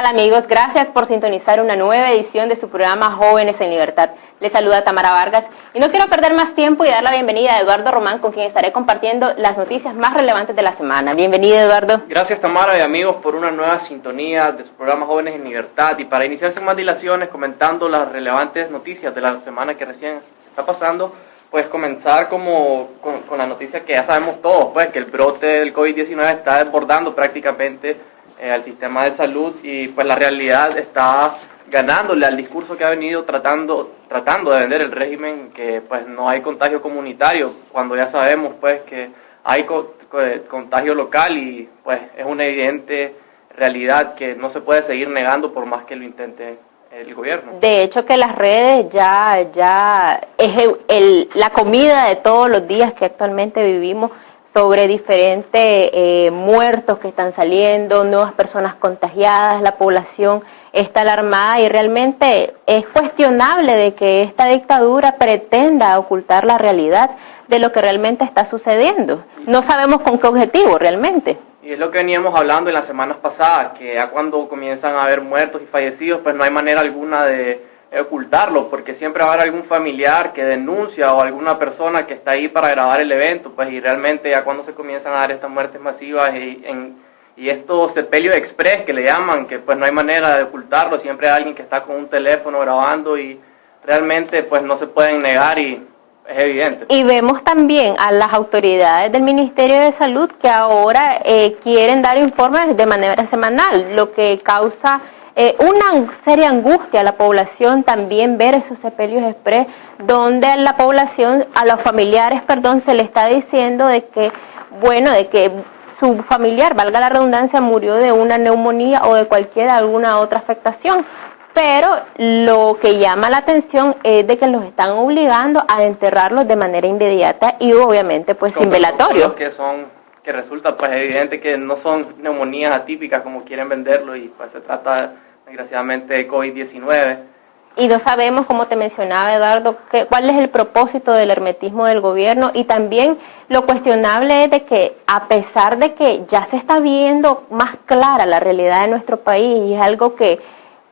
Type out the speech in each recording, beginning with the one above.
tal, amigos? Gracias por sintonizar una nueva edición de su programa Jóvenes en Libertad. Les saluda Tamara Vargas y no quiero perder más tiempo y dar la bienvenida a Eduardo Román, con quien estaré compartiendo las noticias más relevantes de la semana. Bienvenido, Eduardo. Gracias, Tamara y amigos, por una nueva sintonía de su programa Jóvenes en Libertad. Y para iniciar sin más dilaciones, comentando las relevantes noticias de la semana que recién está pasando, pues comenzar con la noticia que ya sabemos todos, pues que el brote del COVID-19 está desbordando prácticamente al sistema de salud, y pues la realidad está ganándole al discurso que ha venido tratando de vender el régimen, que pues no hay contagio comunitario, cuando ya sabemos pues que hay contagio local, y pues es una evidente realidad que no se puede seguir negando por más que lo intente el gobierno. De hecho, que las redes ya es la comida de todos los días que actualmente vivimos, sobre diferentes muertos que están saliendo, nuevas personas contagiadas, la población está alarmada y realmente es cuestionable de que esta dictadura pretenda ocultar la realidad de lo que realmente está sucediendo. No sabemos con qué objetivo realmente. Y es lo que veníamos hablando en las semanas pasadas, que ya cuando comienzan a haber muertos y fallecidos, pues no hay manera alguna de ocultarlo, porque siempre va a haber algún familiar que denuncia o alguna persona que está ahí para grabar el evento, pues y realmente ya cuando se comienzan a dar estas muertes masivas y estos sepelios express que le llaman, que pues no hay manera de ocultarlo, siempre hay alguien que está con un teléfono grabando y realmente pues no se pueden negar y es evidente. Y vemos también a las autoridades del Ministerio de Salud que ahora quieren dar informes de manera semanal, lo que causa una seria angustia a la población también ver esos sepelios express, donde a la población, a los familiares, se le está diciendo de que su familiar, valga la redundancia, murió de una neumonía o de alguna otra afectación. Pero lo que llama la atención es de que los están obligando a enterrarlos de manera inmediata y obviamente pues sin velatorio. Que resulta pues evidente que no son neumonías atípicas como quieren venderlo, y pues se trata desgraciadamente de COVID-19. Y no sabemos, como te mencionaba Eduardo, cuál es el propósito del hermetismo del gobierno, y también lo cuestionable es de que a pesar de que ya se está viendo más clara la realidad de nuestro país, y es algo que,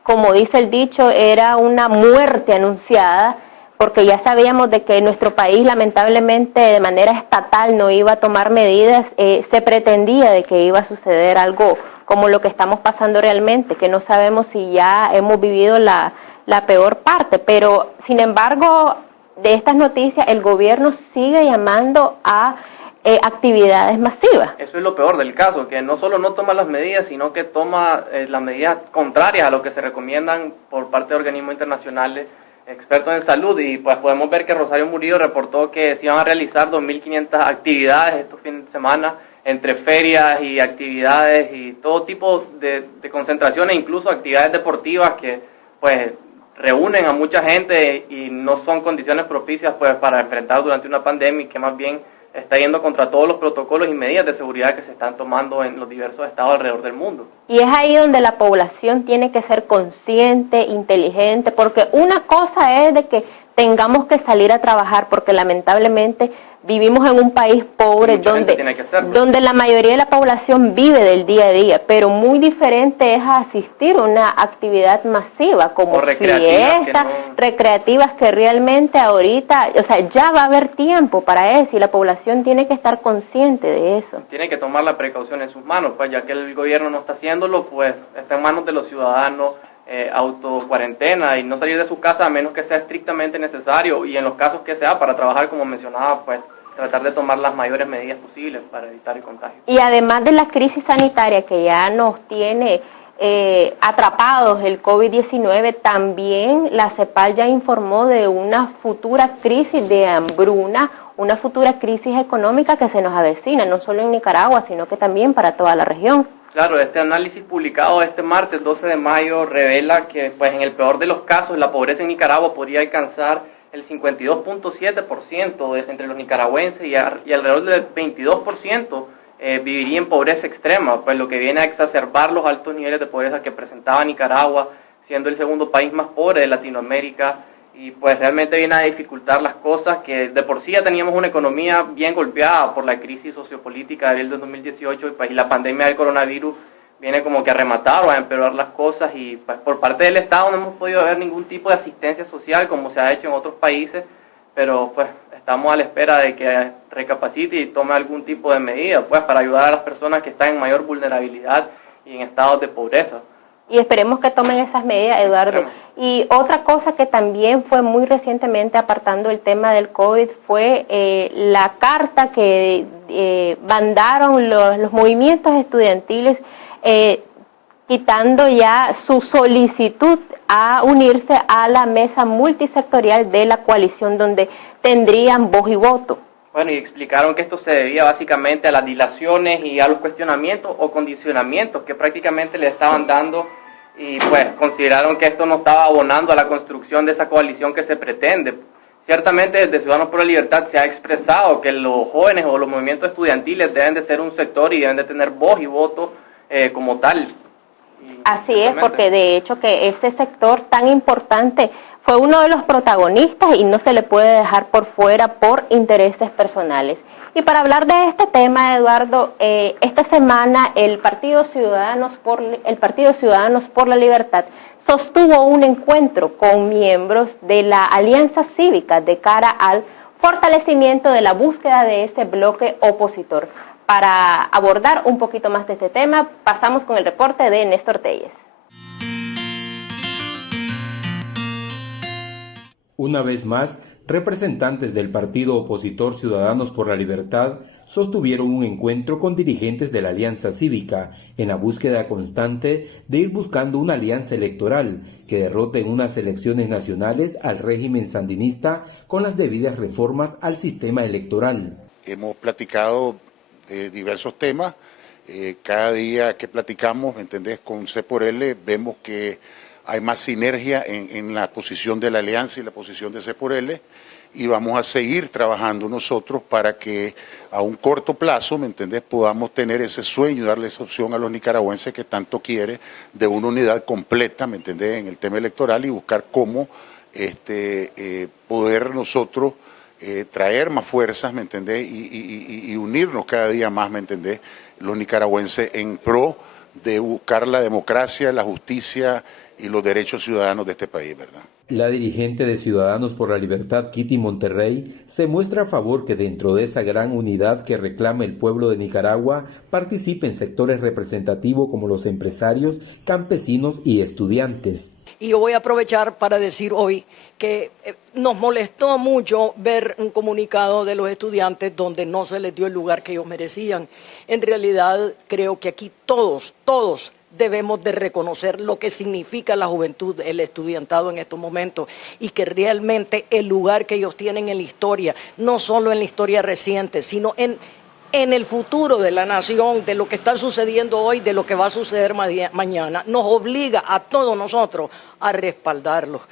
como dice el dicho, era una muerte anunciada, porque ya sabíamos de que nuestro país lamentablemente de manera estatal no iba a tomar medidas, se pretendía de que iba a suceder algo como lo que estamos pasando realmente, que no sabemos si ya hemos vivido la peor parte, pero sin embargo de estas noticias el gobierno sigue llamando a actividades masivas. Eso es lo peor del caso, que no solo no toma las medidas, sino que toma las medidas contrarias a lo que se recomiendan por parte de organismos internacionales expertos en salud. Y pues podemos ver que Rosario Murillo reportó que se iban a realizar 2.500 actividades estos fines de semana, entre ferias y actividades y todo tipo de concentraciones, incluso actividades deportivas que pues reúnen a mucha gente y no son condiciones propicias pues para enfrentar durante una pandemia, y que más bien está yendo contra todos los protocolos y medidas de seguridad que se están tomando en los diversos estados alrededor del mundo. Y es ahí donde la población tiene que ser consciente, inteligente, porque una cosa es de que tengamos que salir a trabajar, porque lamentablemente vivimos en un país pobre donde la mayoría de la población vive del día a día, pero muy diferente es asistir a una actividad masiva como fiestas recreativas que realmente ahorita, o sea, ya va a haber tiempo para eso y la población tiene que estar consciente de eso. Tiene que tomar la precaución en sus manos, pues ya que el gobierno no está haciéndolo, pues está en manos de los ciudadanos. Autocuarentena y no salir de su casa a menos que sea estrictamente necesario, y en los casos que sea para trabajar, como mencionaba, pues tratar de tomar las mayores medidas posibles para evitar el contagio. Y además de la crisis sanitaria que ya nos tiene atrapados el COVID-19, también la CEPAL ya informó de una futura crisis de hambruna, una futura crisis económica que se nos avecina, no solo en Nicaragua, sino que también para toda la región. Claro, este análisis publicado este martes 12 de mayo revela que pues en el peor de los casos la pobreza en Nicaragua podría alcanzar el 52.7% entre los nicaragüenses, y alrededor del 22% viviría en pobreza extrema, pues lo que viene a exacerbar los altos niveles de pobreza que presentaba Nicaragua, siendo el segundo país más pobre de Latinoamérica, y pues realmente viene a dificultar las cosas, que de por sí ya teníamos una economía bien golpeada por la crisis sociopolítica del 2018 y pues, y la pandemia del coronavirus, viene como que a rematar o a empeorar las cosas, y pues por parte del Estado no hemos podido ver ningún tipo de asistencia social como se ha hecho en otros países, pero pues estamos a la espera de que recapacite y tome algún tipo de medida pues para ayudar a las personas que están en mayor vulnerabilidad y en estados de pobreza. Y esperemos que tomen esas medidas, Eduardo. Y otra cosa que también fue muy recientemente, apartando el tema del COVID, fue la carta que mandaron los movimientos estudiantiles, quitando ya su solicitud a unirse a la mesa multisectorial de la coalición, donde tendrían voz y voto. Bueno, y explicaron que esto se debía básicamente a las dilaciones y a los cuestionamientos o condicionamientos que prácticamente le estaban dando, y pues consideraron que esto no estaba abonando a la construcción de esa coalición que se pretende. Ciertamente desde Ciudadanos por la Libertad se ha expresado que los jóvenes o los movimientos estudiantiles deben de ser un sector y deben de tener voz y voto como tal. Así es, porque de hecho que ese sector tan importante fue uno de los protagonistas y no se le puede dejar por fuera por intereses personales. Y para hablar de este tema, Eduardo, esta semana el Partido Ciudadanos por la Libertad sostuvo un encuentro con miembros de la Alianza Cívica de cara al fortalecimiento de la búsqueda de ese bloque opositor. Para abordar un poquito más de este tema, pasamos con el reporte de Néstor Telles. Una vez más, representantes del partido opositor Ciudadanos por la Libertad sostuvieron un encuentro con dirigentes de la Alianza Cívica en la búsqueda constante de ir buscando una alianza electoral que derrote en unas elecciones nacionales al régimen sandinista con las debidas reformas al sistema electoral. Hemos platicado de diversos temas, cada día que platicamos, ¿me entendés?, con C por L, vemos que hay más sinergia en la posición de la alianza y la posición de C por L, y vamos a seguir trabajando nosotros para que a un corto plazo, ¿me entendés?, podamos tener ese sueño y darle esa opción a los nicaragüenses que tanto quiere de una unidad completa, ¿me entendés?, en el tema electoral, y buscar cómo poder nosotros traer más fuerzas, ¿me entendés?, y unirnos cada día más, ¿me entendés?, los nicaragüenses en pro de buscar la democracia, la justicia y los derechos ciudadanos de este país, ¿verdad? La dirigente de Ciudadanos por la Libertad, Kitty Monterrey, se muestra a favor que dentro de esa gran unidad que reclama el pueblo de Nicaragua participen sectores representativos como los empresarios, campesinos y estudiantes. Y yo voy a aprovechar para decir hoy que nos molestó mucho ver un comunicado de los estudiantes donde no se les dio el lugar que ellos merecían. En realidad creo que aquí todos debemos de reconocer lo que significa la juventud, el estudiantado en estos momentos, y que realmente el lugar que ellos tienen en la historia, no solo en la historia reciente, sino en el futuro de la nación, de lo que está sucediendo hoy, de lo que va a suceder mañana, nos obliga a todos nosotros a respaldarlos.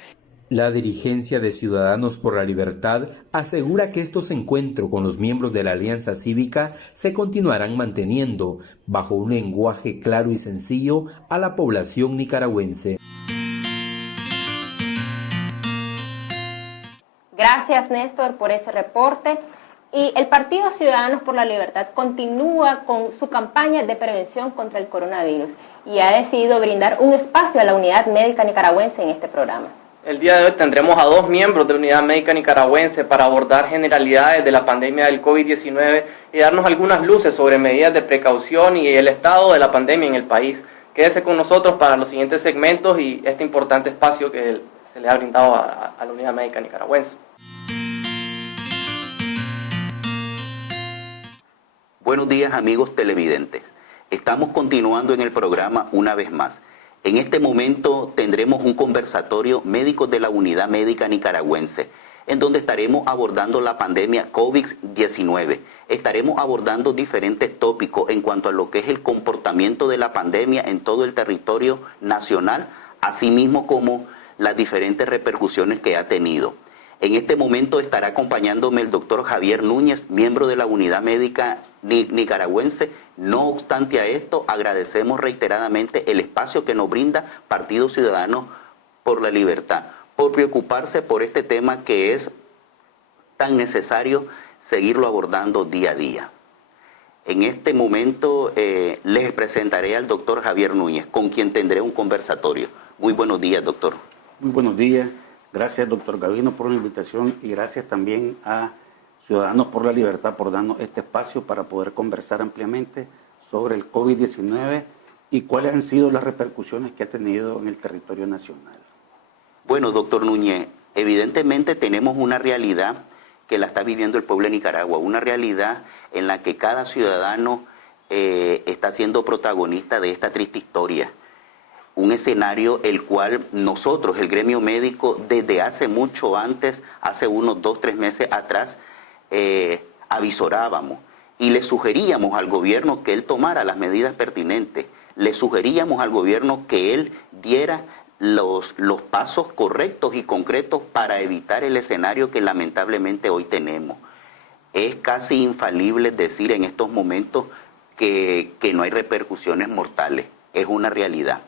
La dirigencia de Ciudadanos por la Libertad asegura que estos encuentros con los miembros de la Alianza Cívica se continuarán manteniendo bajo un lenguaje claro y sencillo a la población nicaragüense. Gracias, Néstor, por ese reporte. Y el Partido Ciudadanos por la Libertad continúa con su campaña de prevención contra el coronavirus y ha decidido brindar un espacio a la Unidad Médica Nicaragüense en este programa. El día de hoy tendremos a 2 miembros de la Unidad Médica Nicaragüense para abordar generalidades de la pandemia del COVID-19 y darnos algunas luces sobre medidas de precaución y el estado de la pandemia en el país. Quédese con nosotros para los siguientes segmentos y este importante espacio que se le ha brindado a la Unidad Médica Nicaragüense. Buenos días, amigos televidentes. Estamos continuando en el programa una vez más. En este momento tendremos un conversatorio médicos de la Unidad Médica Nicaragüense, en donde estaremos abordando la pandemia COVID-19. Estaremos abordando diferentes tópicos en cuanto a lo que es el comportamiento de la pandemia en todo el territorio nacional, así mismo como las diferentes repercusiones que ha tenido. En este momento estará acompañándome el doctor Javier Núñez, miembro de la Unidad Médica Nicaragüense. No obstante a esto, agradecemos reiteradamente el espacio que nos brinda Partido Ciudadano por la Libertad, por preocuparse por este tema que es tan necesario seguirlo abordando día a día. En este momento les presentaré al doctor Javier Núñez, con quien tendré un conversatorio. Muy buenos días, doctor. Muy buenos días. Gracias, doctor Gavino, por la invitación y gracias también a Ciudadanos por la Libertad por darnos este espacio para poder conversar ampliamente sobre el COVID-19 y cuáles han sido las repercusiones que ha tenido en el territorio nacional. Bueno, doctor Núñez, evidentemente tenemos una realidad que la está viviendo el pueblo de Nicaragua, una realidad en la que cada ciudadano está siendo protagonista de esta triste historia. Un escenario el cual nosotros, el gremio médico, desde hace mucho antes, hace unos 2 o 3 meses atrás, avisorábamos y le sugeríamos al gobierno que él tomara las medidas pertinentes. Le sugeríamos al gobierno que él diera los pasos correctos y concretos para evitar el escenario que lamentablemente hoy tenemos. Es casi infalible decir en estos momentos que no hay repercusiones mortales. Es una realidad.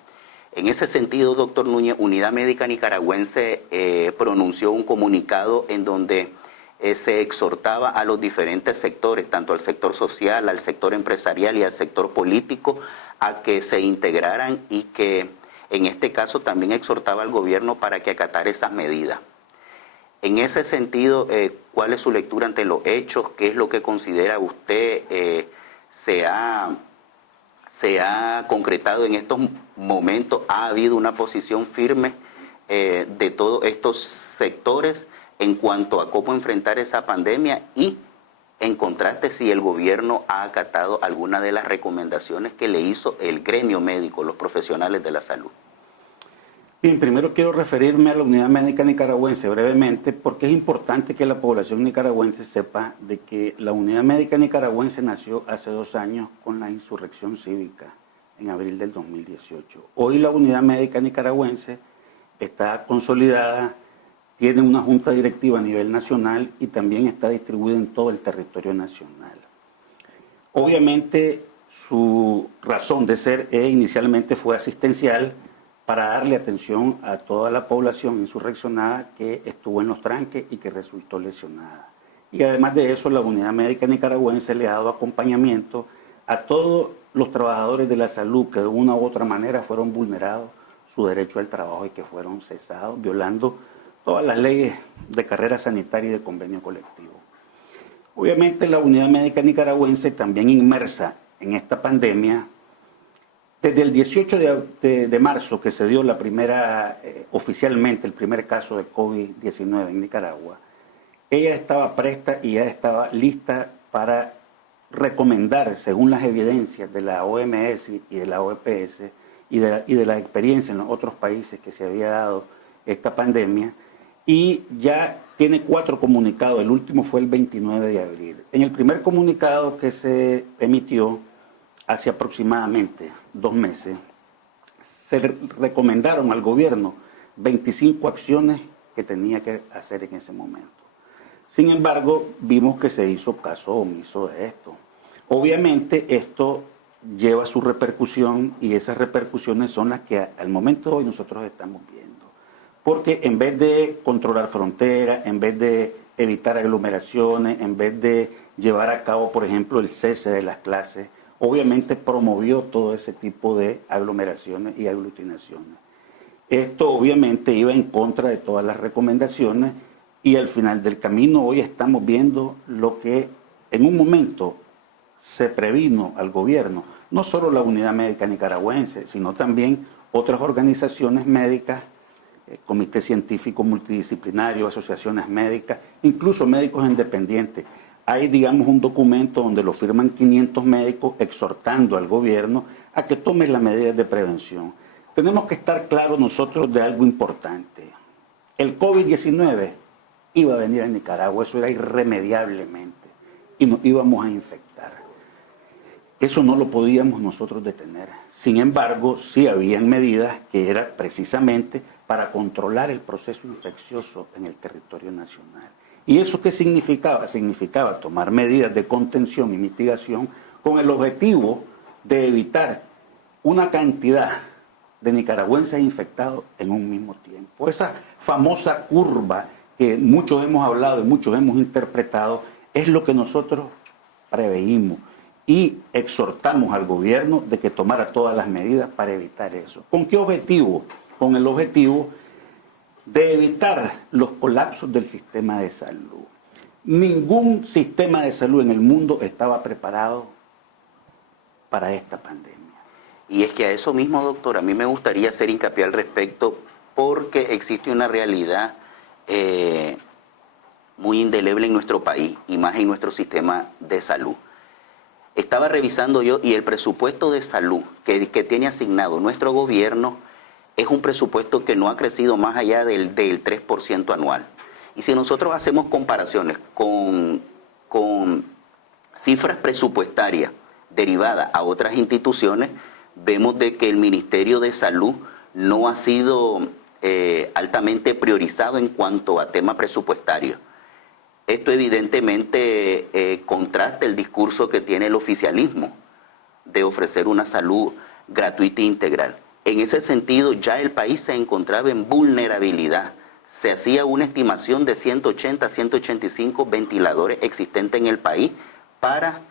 En ese sentido, doctor Núñez, Unidad Médica Nicaragüense pronunció un comunicado en donde se exhortaba a los diferentes sectores, tanto al sector social, al sector empresarial y al sector político, a que se integraran y que en este caso también exhortaba al gobierno para que acatara esas medidas. En ese sentido, ¿cuál es su lectura ante los hechos? ¿Qué es lo que considera usted se ha concretado en estos momentos? ¿Ha habido una posición firme de todos estos sectores en cuanto a cómo enfrentar esa pandemia? Y en contraste, si el gobierno ha acatado alguna de las recomendaciones que le hizo el gremio médico, los profesionales de la salud. Bien, primero quiero referirme a la Unidad Médica Nicaragüense brevemente, porque es importante que la población nicaragüense sepa de que la Unidad Médica Nicaragüense nació hace 2 años con la insurrección cívica, en abril del 2018. Hoy la Unidad Médica Nicaragüense está consolidada, tiene una junta directiva a nivel nacional y también está distribuida en todo el territorio nacional. Obviamente su razón de ser inicialmente fue asistencial para darle atención a toda la población insurreccionada que estuvo en los tranques y que resultó lesionada. Y además de eso, la Unidad Médica Nicaragüense le ha dado acompañamiento a todos los trabajadores de la salud que de una u otra manera fueron vulnerados su derecho al trabajo y que fueron cesados, violando todas las leyes de carrera sanitaria y de convenio colectivo. Obviamente la Unidad Médica Nicaragüense, también inmersa en esta pandemia, desde el 18 de marzo que se dio la primera, oficialmente el primer caso de COVID-19 en Nicaragua, ella estaba presta y ya estaba lista para recomendar, según las evidencias de la OMS y de la OPS y de la experiencia en los otros países que se había dado esta pandemia, y ya tiene 4 comunicados, el último fue el 29 de abril. En el primer comunicado que se emitió hace aproximadamente 2 meses, se recomendaron al gobierno 25 acciones que tenía que hacer en ese momento. Sin embargo, vimos que se hizo caso omiso de esto. Obviamente esto lleva su repercusión y esas repercusiones son las que al momento de hoy nosotros estamos viendo. Porque en vez de controlar fronteras, en vez de evitar aglomeraciones, en vez de llevar a cabo, por ejemplo, el cese de las clases, obviamente promovió todo ese tipo de aglomeraciones y aglutinaciones. Esto obviamente iba en contra de todas las recomendaciones y al final del camino hoy estamos viendo lo que en un momento se previno al gobierno, no solo la Unidad Médica Nicaragüense, sino también otras organizaciones médicas, comités científicos multidisciplinarios, asociaciones médicas, incluso médicos independientes. Hay, digamos, un documento donde lo firman 500 médicos exhortando al gobierno a que tome las medidas de prevención. Tenemos que estar claros nosotros de algo importante. El COVID-19 iba a venir a Nicaragua, eso era irremediablemente, y nos íbamos a infectar. Eso no lo podíamos nosotros detener. Sin embargo, sí habían medidas que eran precisamente para controlar el proceso infeccioso en el territorio nacional. ¿Y eso qué significaba? Significaba tomar medidas de contención y mitigación con el objetivo de evitar una cantidad de nicaragüenses infectados en un mismo tiempo. Esa famosa curva que muchos hemos hablado y muchos hemos interpretado es lo que nosotros preveímos. y exhortamos al gobierno de que tomara todas las medidas para evitar eso. ¿Con qué objetivo? Con el objetivo de evitar los colapsos del sistema de salud. Ningún sistema de salud en el mundo estaba preparado para esta pandemia. Y es que a eso mismo, doctor, a mí me gustaría hacer hincapié al respecto, porque existe una realidad muy indeleble en nuestro país y más en nuestro sistema de salud. Estaba revisando yo y el presupuesto de salud que tiene asignado nuestro gobierno es un presupuesto que no ha crecido más allá del 3% anual. Y si nosotros hacemos comparaciones con cifras presupuestarias derivadas a otras instituciones, vemos de que el Ministerio de Salud no ha sido altamente priorizado en cuanto a tema presupuestario. Esto evidentemente contrasta el discurso que tiene el oficialismo de ofrecer una salud gratuita e integral. En ese sentido, ya el país se encontraba en vulnerabilidad. Se hacía una estimación de 180 a 185 ventiladores existentes en el país para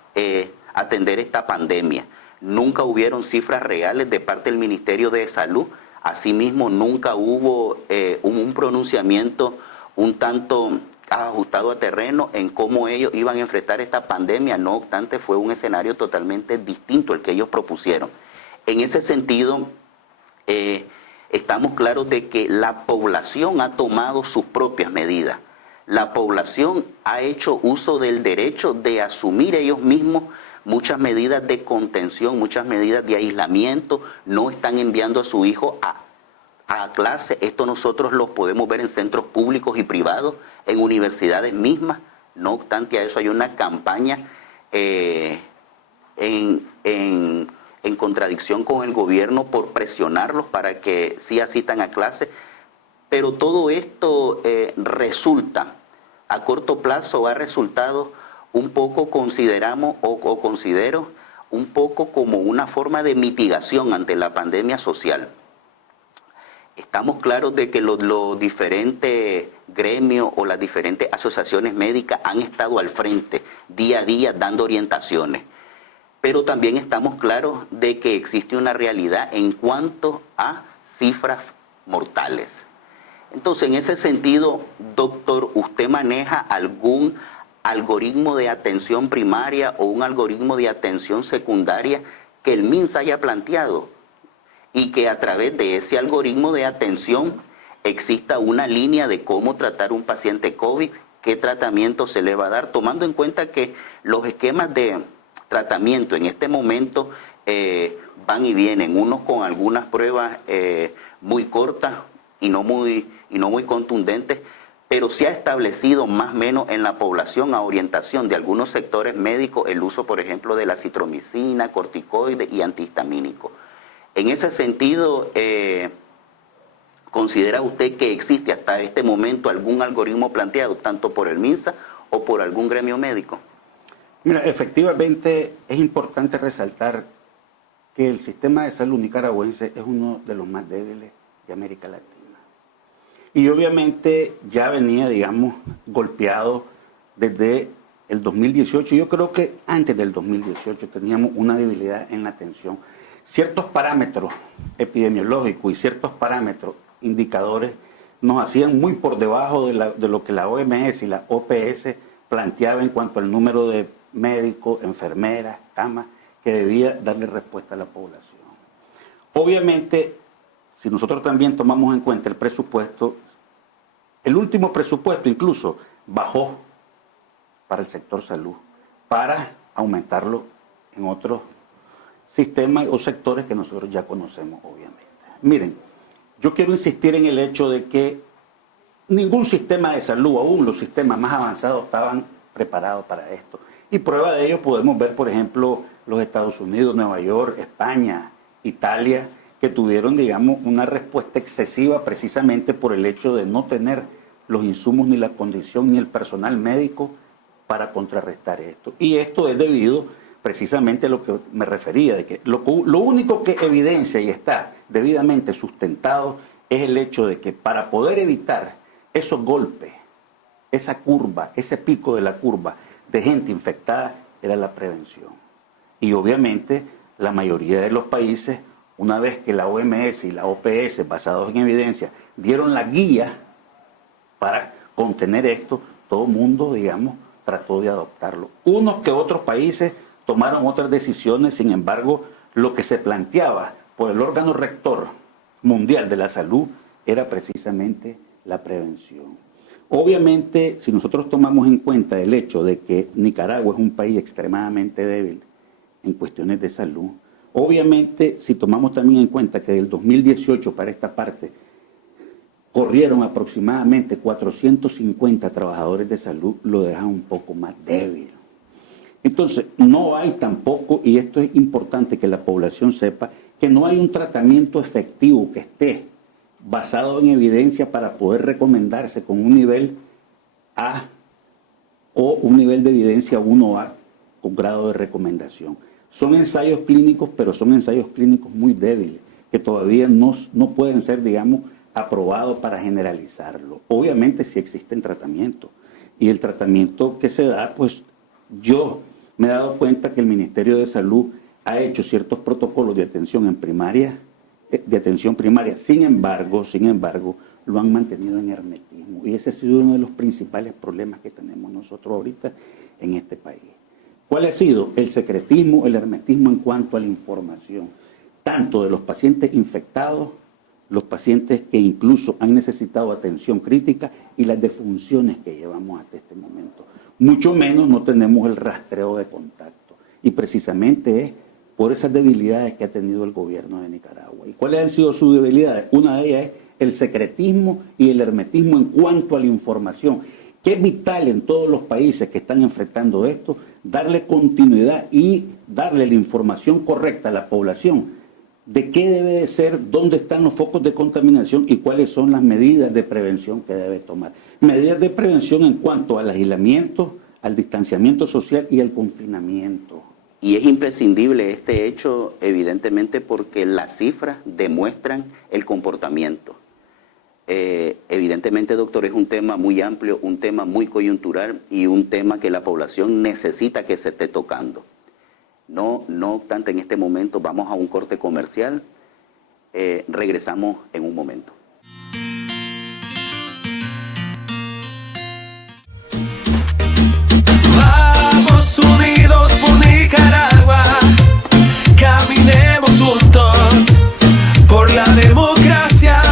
atender esta pandemia. Nunca hubieron cifras reales de parte del Ministerio de Salud. Asimismo, nunca hubo un pronunciamiento un tanto ajustado a terreno en cómo ellos iban a enfrentar esta pandemia. No obstante, fue un escenario totalmente distinto el que ellos propusieron. En ese sentido, estamos claros de que la población ha tomado sus propias medidas. La población ha hecho uso del derecho de asumir ellos mismos muchas medidas de contención, muchas medidas de aislamiento. No están enviando a su hijo a clase. Esto nosotros lo podemos ver en centros públicos y privados, en universidades mismas. No obstante a eso, hay una campaña en contradicción con el gobierno por presionarlos para que sí asistan a clase. Pero todo esto resulta, a corto plazo ha resultado un poco, consideramos o considero, un poco como una forma de mitigación ante la pandemia social. Estamos claros de que los diferentes gremios o las diferentes asociaciones médicas han estado al frente día a día dando orientaciones. Pero también estamos claros de que existe una realidad en cuanto a cifras mortales. Entonces, en ese sentido, doctor, ¿usted maneja algún algoritmo de atención primaria o un algoritmo de atención secundaria que el MINSA haya planteado? Y que a través de ese algoritmo de atención exista una línea de cómo tratar un paciente COVID, qué tratamiento se le va a dar, tomando en cuenta que los esquemas de tratamiento en este momento van y vienen, unos con algunas pruebas muy cortas y no muy contundentes, pero se ha establecido más o menos en la población a orientación de algunos sectores médicos el uso, por ejemplo, de la citromicina, corticoides y antihistamínicos. En ese sentido, ¿considera usted que existe hasta este momento algún algoritmo planteado, tanto por el MINSA o por algún gremio médico? Mira, efectivamente es importante resaltar que el sistema de salud nicaragüense es uno de los más débiles de América Latina. Y obviamente ya venía, digamos, golpeado desde el 2018. Yo creo que antes del 2018 teníamos una debilidad en la atención. Ciertos parámetros epidemiológicos y ciertos parámetros indicadores nos hacían muy por debajo de lo que la OMS y la OPS planteaba en cuanto al número de médicos, enfermeras, camas, que debía darle respuesta a la población. Obviamente, si nosotros también tomamos en cuenta el presupuesto, el último presupuesto incluso bajó para el sector salud, para aumentarlo en otros sistemas o sectores que nosotros ya conocemos, obviamente. Miren, yo quiero insistir en el hecho de que ningún sistema de salud, aún los sistemas más avanzados, estaban preparados para esto. Y prueba de ello podemos ver, por ejemplo, los Estados Unidos, Nueva York, España, Italia, que tuvieron, digamos, una respuesta excesiva precisamente por el hecho de no tener los insumos, ni la condición, ni el personal médico para contrarrestar esto. Y esto es debido precisamente a lo que me refería, de que lo único que evidencia y está debidamente sustentado es el hecho de que para poder evitar esos golpes, esa curva, ese pico de la curva de gente infectada, era la prevención. Y obviamente la mayoría de los países, una vez que la OMS y la OPS, basados en evidencia, dieron la guía para contener esto, todo el mundo, digamos, trató de adoptarlo. Unos que otros países tomaron otras decisiones, sin embargo, lo que se planteaba por el órgano rector mundial de la salud era precisamente la prevención. Obviamente, si nosotros tomamos en cuenta el hecho de que Nicaragua es un país extremadamente débil en cuestiones de salud, obviamente, si tomamos también en cuenta que del 2018 para esta parte corrieron aproximadamente 450 trabajadores de salud, lo deja un poco más débil. Entonces, no hay tampoco, y esto es importante que la población sepa, que no hay un tratamiento efectivo que esté basado en evidencia para poder recomendarse con un nivel A o un nivel de evidencia 1A con grado de recomendación. Son ensayos clínicos, pero son ensayos clínicos muy débiles, que todavía no pueden ser, digamos, aprobados para generalizarlo. Obviamente sí existen tratamientos, y el tratamiento que se da, pues yo me he dado cuenta que el Ministerio de Salud ha hecho ciertos protocolos de atención en primaria, sin embargo, lo han mantenido en hermetismo. Y ese ha sido uno de los principales problemas que tenemos nosotros ahorita en este país. ¿Cuál ha sido? El secretismo, el hermetismo en cuanto a la información, tanto de los pacientes infectados, los pacientes que incluso han necesitado atención crítica y las defunciones que llevamos hasta este momento. Mucho menos no tenemos el rastreo de contacto. Y precisamente es por esas debilidades que ha tenido el gobierno de Nicaragua. ¿Y cuáles han sido sus debilidades? Una de ellas es el secretismo y el hermetismo en cuanto a la información, que es vital en todos los países que están enfrentando esto, darle continuidad y darle la información correcta a la población de qué debe de ser, dónde están los focos de contaminación y cuáles son las medidas de prevención que debe tomar. Medidas de prevención en cuanto al aislamiento, al distanciamiento social y al confinamiento. Y es imprescindible este hecho, evidentemente, porque las cifras demuestran el comportamiento. Evidentemente, doctor, es un tema muy amplio, un tema muy coyuntural y un tema que la población necesita que se esté tocando. No obstante, en este momento vamos a un corte comercial. Regresamos en un momento. Vamos unidos por Nicaragua, caminemos juntos por la democracia,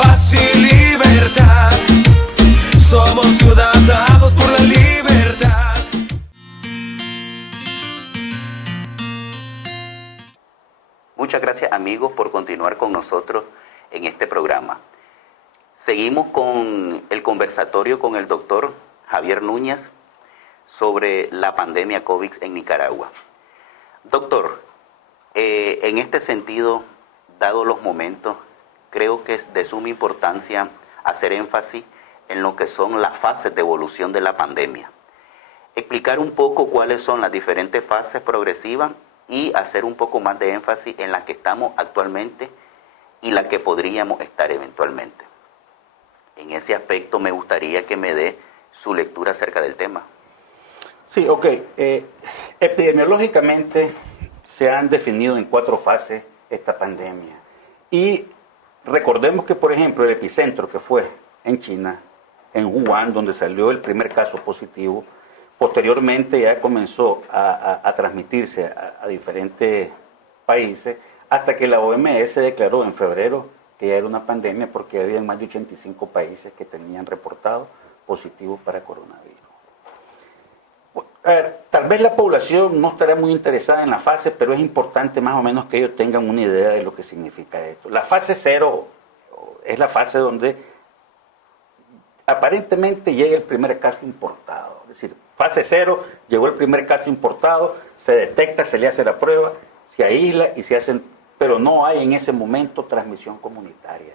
paz y libertad. Somos ciudadanos por la libertad. Muchas gracias, amigos, por continuar con nosotros en este programa. Seguimos con el conversatorio con el doctor Javier Núñez sobre la pandemia COVID en Nicaragua. Doctor, en este sentido, dado los momentos, creo que es de suma importancia hacer énfasis en lo que son las fases de evolución de la pandemia. Explicar un poco cuáles son las diferentes fases progresivas y hacer un poco más de énfasis en las que estamos actualmente y la que podríamos estar eventualmente. En ese aspecto me gustaría que me dé su lectura acerca del tema. Sí, ok. Epidemiológicamente se han definido en 4 fases esta pandemia. Y recordemos que, por ejemplo, el epicentro que fue en China, en Wuhan, donde salió el primer caso positivo, posteriormente ya comenzó a transmitirse a diferentes países, hasta que la OMS declaró en febrero que ya era una pandemia porque había más de 85 países que tenían reportado positivos para coronavirus. A ver, tal vez la población no estará muy interesada en la fase, pero es importante más o menos que ellos tengan una idea de lo que significa esto. La fase 0 es la fase donde aparentemente llega el primer caso importado. Es decir, fase 0, llegó el primer caso importado, se detecta, se le hace la prueba, se aísla y se hacen, pero no hay en ese momento transmisión comunitaria.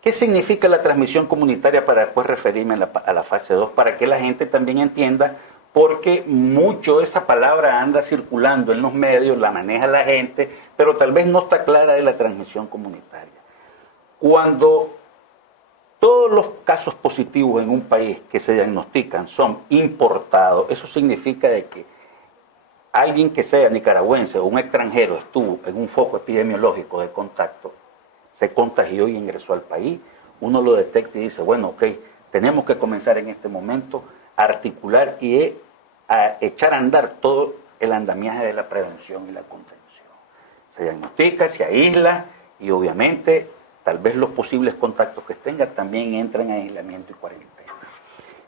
¿Qué significa la transmisión comunitaria para después referirme a la fase 2? Para que la gente también entienda, porque mucho esa palabra anda circulando en los medios, la maneja la gente, pero tal vez no está clara de la transmisión comunitaria. Cuando todos los casos positivos en un país que se diagnostican son importados, eso significa de que alguien que sea nicaragüense o un extranjero estuvo en un foco epidemiológico de contacto, se contagió y ingresó al país, uno lo detecta y dice, bueno, ok, tenemos que comenzar en este momento a articular y a echar a andar todo el andamiaje de la prevención y la contención. Se diagnostica, se aísla y obviamente tal vez los posibles contactos que tenga también entran en aislamiento y cuarentena.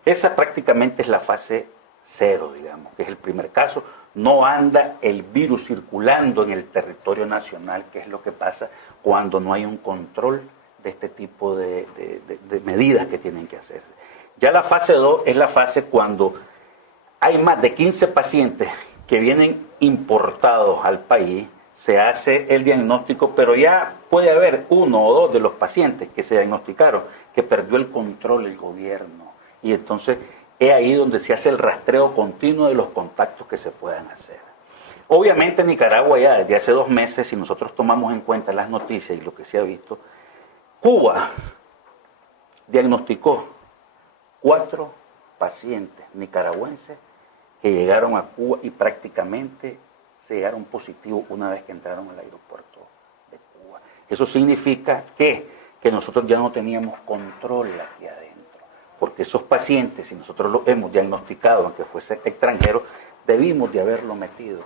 Esa prácticamente es la fase 0, digamos, que es el primer caso. No anda el virus circulando en el territorio nacional, que es lo que pasa cuando no hay un control de este tipo de medidas que tienen que hacerse. Ya la fase 2 es la fase cuando hay más de 15 pacientes que vienen importados al país, se hace el diagnóstico, pero ya puede haber 1 o 2 de los pacientes que se diagnosticaron que perdió el control el gobierno. Y entonces es ahí donde se hace el rastreo continuo de los contactos que se puedan hacer. Obviamente en Nicaragua ya desde hace 2 meses, si nosotros tomamos en cuenta las noticias y lo que se ha visto, Cuba diagnosticó 4 pacientes nicaragüenses que llegaron a Cuba y prácticamente se llegaron positivos una vez que entraron al aeropuerto de Cuba. Eso significa que nosotros ya no teníamos control aquí adentro, porque esos pacientes, si nosotros los hemos diagnosticado, aunque fuese extranjero, debimos de haberlo metido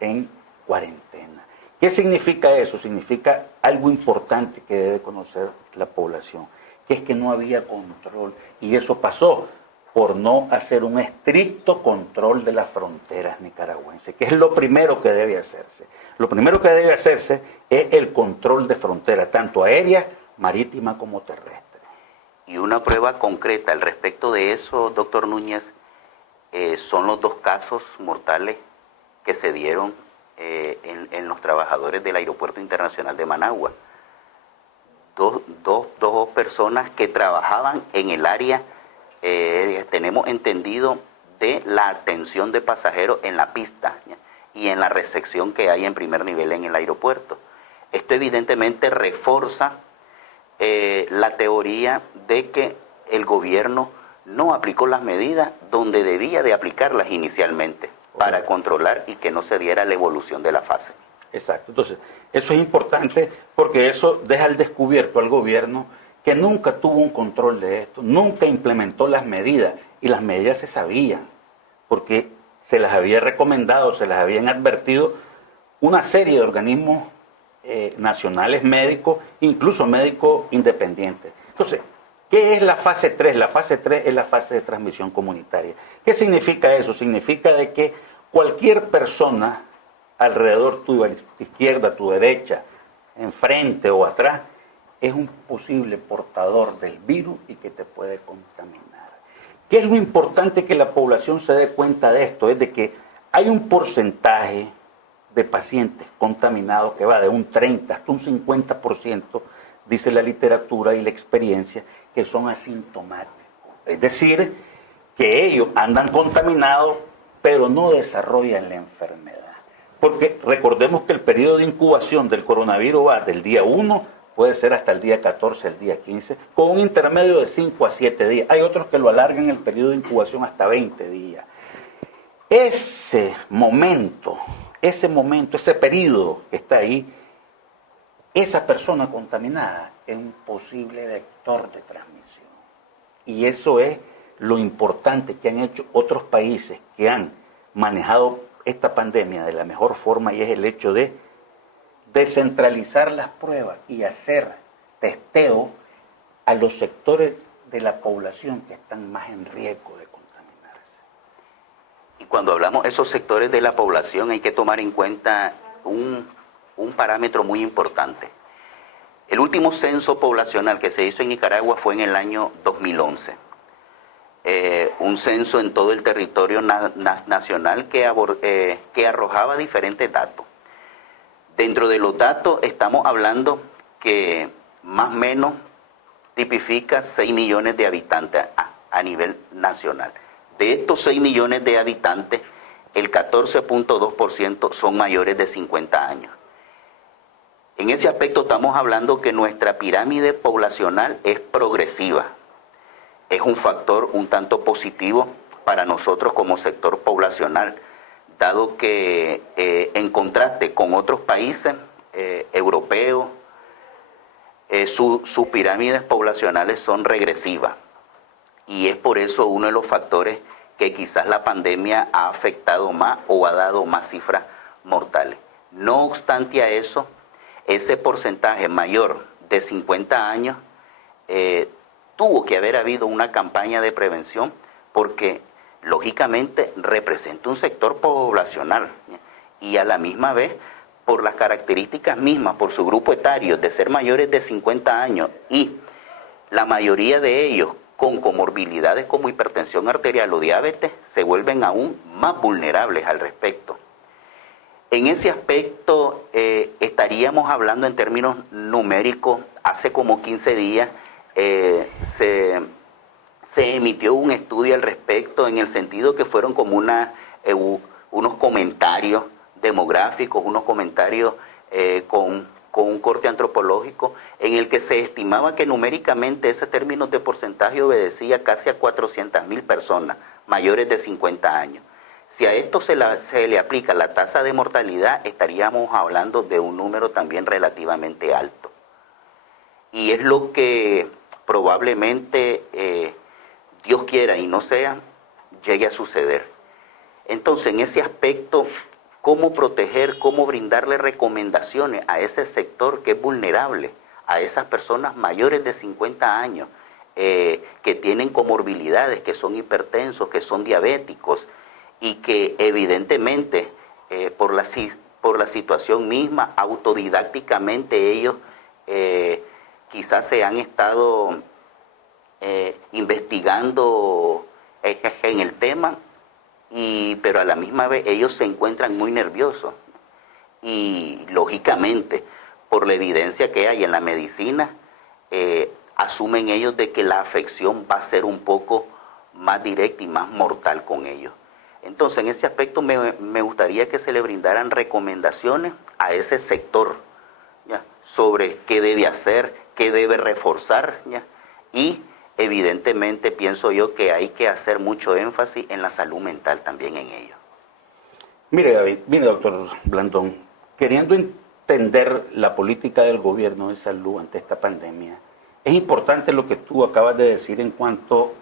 en cuarentena. ¿Qué significa eso? Significa algo importante que debe conocer la población, que es que no había control, y eso pasó por no hacer un estricto control de las fronteras nicaragüenses, que es lo primero que debe hacerse. Lo primero que debe hacerse es el control de fronteras, tanto aérea, marítima como terrestre. Y una prueba concreta al respecto de eso, doctor Núñez, son los 2 casos mortales que se dieron en los trabajadores del Aeropuerto Internacional de Managua. Dos personas que trabajaban en el área, tenemos entendido, de la atención de pasajeros en la pista, ¿ya? Y en la recepción que hay en primer nivel en el aeropuerto. Esto evidentemente refuerza la teoría de que el gobierno no aplicó las medidas donde debía de aplicarlas inicialmente para controlar y que no se diera la evolución de la fase. Exacto. Entonces, eso es importante porque eso deja al descubierto al gobierno que nunca tuvo un control de esto, nunca implementó las medidas, y las medidas se sabían, porque se las había recomendado, se las habían advertido una serie de organismos nacionales médicos, incluso médicos independientes. Entonces, ¿qué es la fase 3? La fase 3 es la fase de transmisión comunitaria. ¿Qué significa eso? Significa de que cualquier persona alrededor tuyo, a tu izquierda, a tu derecha, enfrente o atrás, es un posible portador del virus y que te puede contaminar. ¿Qué es lo importante que la población se dé cuenta de esto? Es de que hay un porcentaje de pacientes contaminados que va de un 30 hasta un 50%, dice la literatura y la experiencia, que son asintomáticos. Es decir, que ellos andan contaminados, pero no desarrollan la enfermedad. Porque recordemos que el periodo de incubación del coronavirus va del día 1, puede ser hasta el día 14, el día 15, con un intermedio de 5 a 7 días. Hay otros que lo alargan el periodo de incubación hasta 20 días. Ese momento, ese periodo que está ahí, esa persona contaminada es un posible vector de transmisión. Y eso es lo importante que han hecho otros países que han manejado esta pandemia de la mejor forma, y es el hecho de descentralizar las pruebas y hacer testeo a los sectores de la población que están más en riesgo de contaminarse. Y cuando hablamos de esos sectores de la población hay que tomar en cuenta un parámetro muy importante. El último censo poblacional que se hizo en Nicaragua fue en el año 2011. Un censo en todo el territorio nacional que arrojaba diferentes datos. Dentro de los datos estamos hablando que más o menos tipifica 6 millones de habitantes a nivel nacional. De estos 6 millones de habitantes, el 14.2% son mayores de 50 años. En ese aspecto estamos hablando que nuestra pirámide poblacional es progresiva. Es un factor un tanto positivo para nosotros como sector poblacional, dado que en contraste con otros países europeos, sus pirámides poblacionales son regresivas. Y es por eso uno de los factores que quizás la pandemia ha afectado más o ha dado más cifras mortales. No obstante a eso, ese porcentaje mayor de 50 años tuvo que haber habido una campaña de prevención porque lógicamente representa un sector poblacional y a la misma vez por las características mismas, por su grupo etario de ser mayores de 50 años y la mayoría de ellos con comorbilidades como hipertensión arterial o diabetes, se vuelven aún más vulnerables al respecto. En ese aspecto estaríamos hablando en términos numéricos. Hace como 15 días se emitió un estudio al respecto en el sentido que fueron como unos comentarios demográficos, unos comentarios con un corte antropológico, en el que se estimaba que numéricamente ese término de porcentaje obedecía casi a 400.000 personas mayores de 50 años. Si a esto se le aplica la tasa de mortalidad, estaríamos hablando de un número también relativamente alto. Y es lo que probablemente, Dios quiera y no sea, llegue a suceder. Entonces, en ese aspecto, cómo proteger, cómo brindarle recomendaciones a ese sector que es vulnerable, a esas personas mayores de 50 años, que tienen comorbilidades, que son hipertensos, que son diabéticos y que evidentemente por la situación misma, autodidácticamente ellos quizás se han estado investigando en el tema, pero a la misma vez ellos se encuentran muy nerviosos y lógicamente por la evidencia que hay en la medicina asumen ellos de que la afección va a ser un poco más directa y más mortal con ellos. Entonces en ese aspecto me gustaría que se le brindaran recomendaciones a ese sector, ¿ya?, sobre qué debe hacer, qué debe reforzar, ¿ya?, y evidentemente pienso yo que hay que hacer mucho énfasis en la salud mental también en ello. Mire, David, mire, doctor Blandón, queriendo entender la política del gobierno de salud ante esta pandemia, es importante lo que tú acabas de decir en cuanto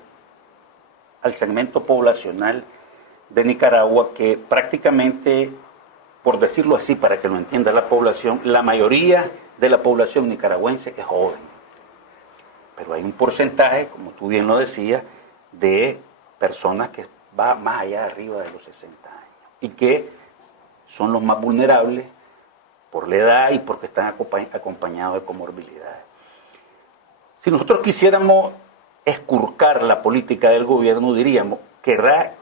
al segmento poblacional de Nicaragua, que prácticamente, por decirlo así, para que lo entienda la población, la mayoría de la población nicaragüense es joven. Pero hay un porcentaje, como tú bien lo decías, de personas que va más allá de arriba de los 60 años y que son los más vulnerables por la edad y porque están acompañados de comorbilidades. Si nosotros quisiéramos escurcar la política del gobierno, diríamos, ¿querrá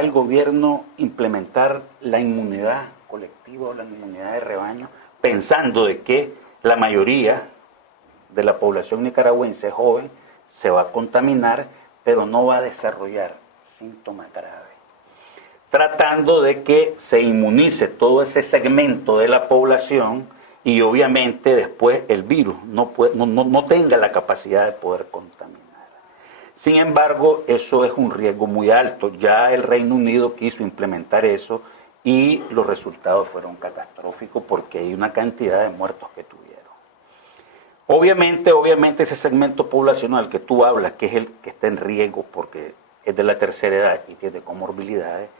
el gobierno implementar la inmunidad colectiva o la inmunidad de rebaño pensando de que la mayoría de la población nicaragüense joven se va a contaminar, pero no va a desarrollar síntomas graves? Tratando de que se inmunice todo ese segmento de la población y obviamente después el virus no tenga la capacidad de poder contaminar. Sin embargo, eso es un riesgo muy alto. Ya el Reino Unido quiso implementar eso y los resultados fueron catastróficos porque hay una cantidad de muertos que tuvieron. Obviamente ese segmento poblacional que tú hablas, que es el que está en riesgo porque es de la tercera edad y tiene comorbilidades,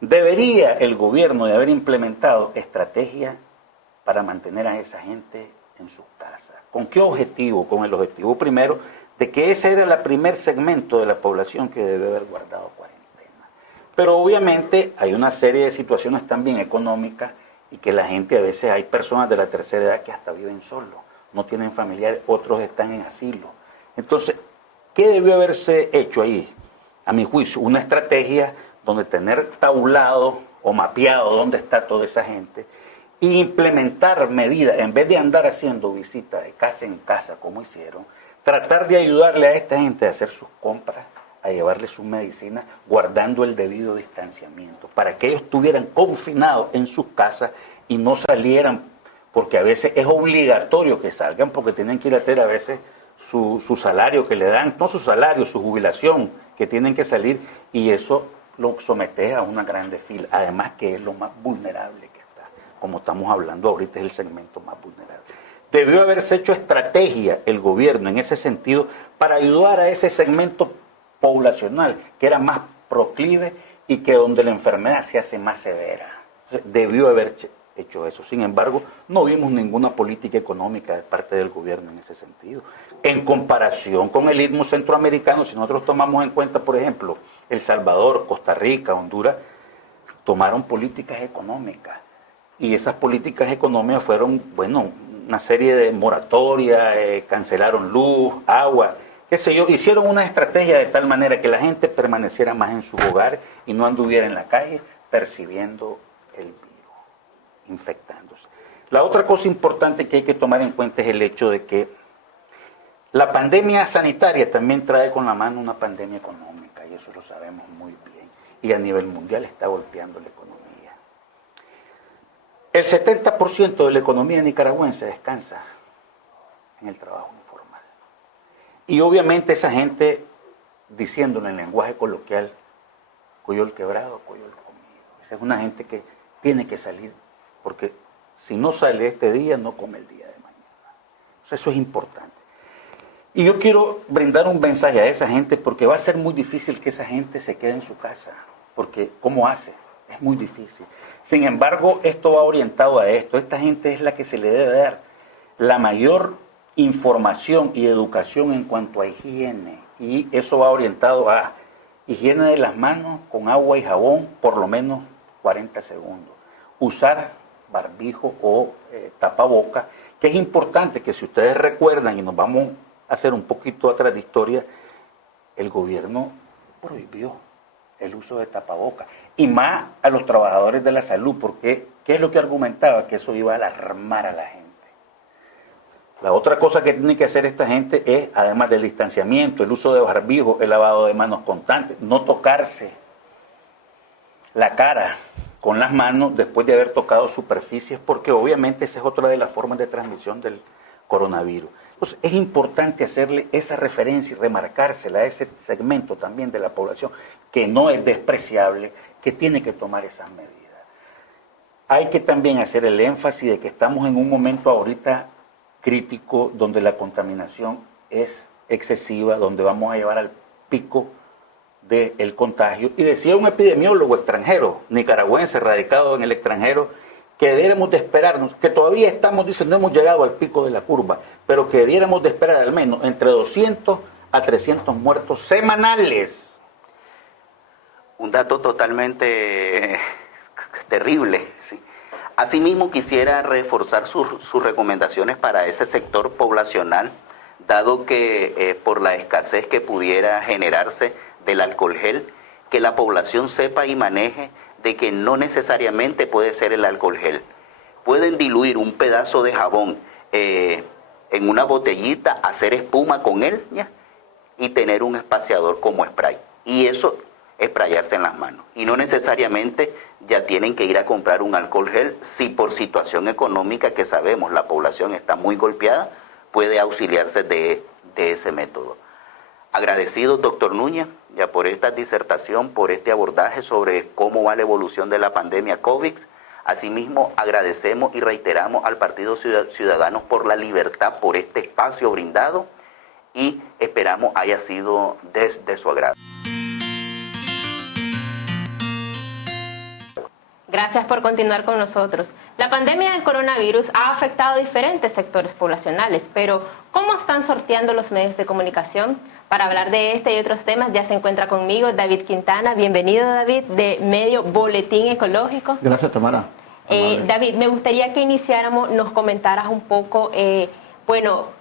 debería el gobierno de haber implementado estrategias para mantener a esa gente en sus casas. ¿Con qué objetivo? Con el objetivo primero de que ese era el primer segmento de la población que debe haber guardado cuarentena. Pero obviamente hay una serie de situaciones también económicas y que la gente, a veces hay personas de la tercera edad que hasta viven solos, no tienen familiares, otros están en asilo. Entonces, ¿qué debió haberse hecho ahí? A mi juicio, una estrategia donde tener tabulado o mapeado dónde está toda esa gente e implementar medidas, en vez de andar haciendo visitas de casa en casa como hicieron, tratar de ayudarle a esta gente a hacer sus compras, a llevarle sus medicinas, guardando el debido distanciamiento, para que ellos estuvieran confinados en sus casas y no salieran, porque a veces es obligatorio que salgan, porque tienen que ir a tener a veces su salario que le dan, no su salario, su jubilación, que tienen que salir, y eso lo sometes a una gran desfila. Además que es lo más vulnerable que está. Como estamos hablando ahorita, es el segmento más vulnerable. Debió haberse hecho estrategia el gobierno en ese sentido para ayudar a ese segmento poblacional que era más proclive y que donde la enfermedad se hace más severa. Debió haber hecho eso. Sin embargo, no vimos ninguna política económica de parte del gobierno en ese sentido. En comparación con el Istmo Centroamericano, si nosotros tomamos en cuenta, por ejemplo, El Salvador, Costa Rica, Honduras, tomaron políticas económicas. Y esas políticas económicas fueron, bueno, una serie de moratorias, cancelaron luz, agua, qué sé yo, hicieron una estrategia de tal manera que la gente permaneciera más en su hogar y no anduviera en la calle percibiendo el virus, infectándose. La otra cosa importante que hay que tomar en cuenta es el hecho de que la pandemia sanitaria también trae con la mano una pandemia económica, y eso lo sabemos muy bien, y a nivel mundial está golpeando la economía. El 70% de la economía nicaragüense descansa en el trabajo informal. Y obviamente esa gente, diciéndolo en lenguaje coloquial, coyó el quebrado, coyó el comido. Esa es una gente que tiene que salir, porque si no sale este día, no come el día de mañana. Entonces eso es importante. Y yo quiero brindar un mensaje a esa gente, porque va a ser muy difícil que esa gente se quede en su casa, porque ¿cómo hace? Es muy difícil. Sin embargo, esto va orientado a esto. Esta gente es la que se le debe dar la mayor información y educación en cuanto a higiene. Y eso va orientado a higiene de las manos con agua y jabón por lo menos 40 segundos. Usar barbijo o tapaboca, que es importante que si ustedes recuerdan, y nos vamos a hacer un poquito atrás de historia, el gobierno prohibió el uso de tapabocas, y más a los trabajadores de la salud, porque ¿qué es lo que argumentaba? Que eso iba a alarmar a la gente. La otra cosa que tiene que hacer esta gente es, además del distanciamiento, el uso de barbijo, el lavado de manos constante, no tocarse la cara con las manos después de haber tocado superficies, porque obviamente esa es otra de las formas de transmisión del coronavirus. Entonces es importante hacerle esa referencia y remarcársela a ese segmento también de la población, que no es despreciable, que tiene que tomar esas medidas. Hay que también hacer el énfasis de que estamos en un momento ahorita crítico donde la contaminación es excesiva, donde vamos a llevar al pico del contagio. Y decía un epidemiólogo extranjero, nicaragüense, radicado en el extranjero, que debiéramos de esperarnos, que todavía estamos, dicen, no hemos llegado al pico de la curva, pero que debiéramos de esperar al menos entre 200 a 300 muertos semanales. Un dato totalmente terrible, ¿sí? Asimismo, quisiera reforzar sus recomendaciones para ese sector poblacional, dado que por la escasez que pudiera generarse del alcohol gel, que la población sepa y maneje de que no necesariamente puede ser el alcohol gel. Pueden diluir un pedazo de jabón en una botellita, hacer espuma con él, ¿ya? Y tener un espaciador como spray. Y eso, sprayarse en las manos. Y no necesariamente ya tienen que ir a comprar un alcohol gel, si por situación económica, que sabemos la población está muy golpeada, puede auxiliarse de ese método. Agradecido, doctor Núñez, ya por esta disertación, por este abordaje sobre cómo va la evolución de la pandemia COVID. Asimismo, agradecemos y reiteramos al Partido Ciudadanos por la Libertad, por este espacio brindado, y esperamos haya sido de su agrado. Gracias por continuar con nosotros. La pandemia del coronavirus ha afectado a diferentes sectores poblacionales, pero ¿cómo están sorteando los medios de comunicación? Para hablar de este y otros temas ya se encuentra conmigo David Quintana. Bienvenido, David, de medio Boletín Ecológico. Gracias, Tamara. David, me gustaría que iniciáramos, nos comentaras un poco,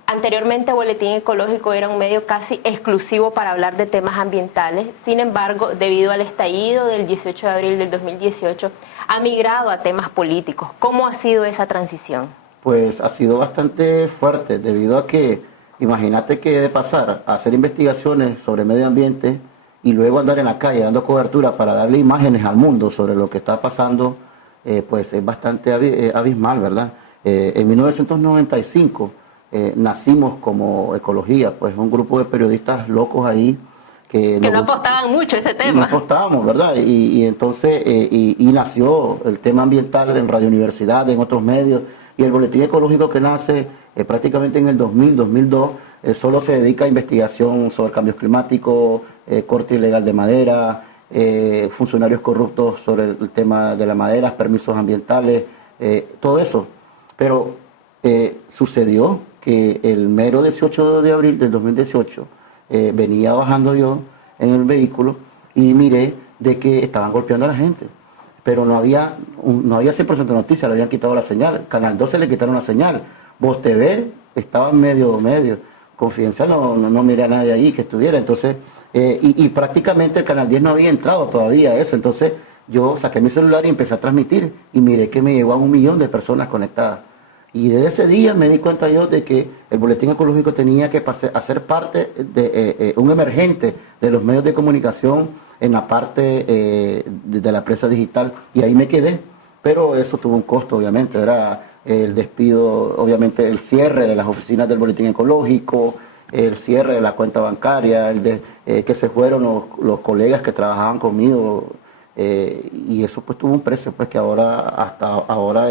anteriormente Boletín Ecológico era un medio casi exclusivo para hablar de temas ambientales. Sin embargo, debido al estallido del 18 de abril del 2018, ha migrado a temas políticos. ¿Cómo ha sido esa transición? Pues ha sido bastante fuerte, debido a que, imagínate que de pasar a hacer investigaciones sobre medio ambiente y luego andar en la calle dando cobertura para darle imágenes al mundo sobre lo que está pasando, pues es bastante abismal, ¿verdad? En 1995 nacimos como Ecología, pues un grupo de periodistas locos ahí que no apostaban mucho a ese tema. No apostábamos, ¿verdad? Y entonces nació el tema ambiental en Radio Universidad, en otros medios, y el boletín ecológico que nace prácticamente en el 2002, solo se dedica a investigación sobre cambios climáticos, corte ilegal de madera, funcionarios corruptos sobre el tema de la madera, permisos ambientales, todo eso. Pero sucedió que el mero 18 de abril del 2018 venía bajando yo en el vehículo y miré de que estaban golpeando a la gente, pero no había 100% de noticias, le habían quitado la señal. Canal 12 le quitaron la señal, Voz TV estaba medio Confidencial, no miré a nadie ahí que estuviera. Entonces y prácticamente el Canal 10 no había entrado todavía a eso. Entonces yo saqué mi celular y empecé a transmitir y miré que me llegó a 1 millón de personas conectadas. Y desde ese día me di cuenta yo de que el boletín ecológico tenía que hacer parte de un emergente de los medios de comunicación en la parte de la prensa digital, y ahí me quedé. Pero eso tuvo un costo, obviamente, era el despido, obviamente el cierre de las oficinas del boletín ecológico, el cierre de la cuenta bancaria, que se fueron los colegas que trabajaban conmigo, y eso pues tuvo un precio, pues que hasta ahora